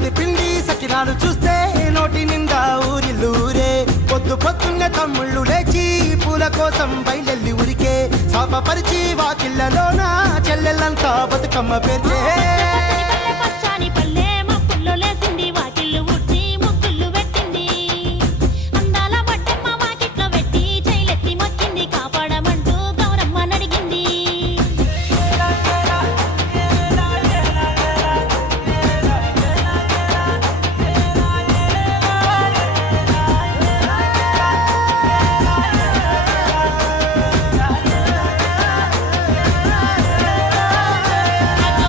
పిండి పిండి సకినాలు చూస్తే నోటి నిండా ఊరిల్లూరే. పొద్దు పొద్దున్న తమ్ముళ్ళు లేచి పూల కోసం బయలెల్లి ఉరికే. శాప పరిచి వాకిళ్ళలోన చెల్లెళ్ళంతా బతుకమ్మ పేర్చే.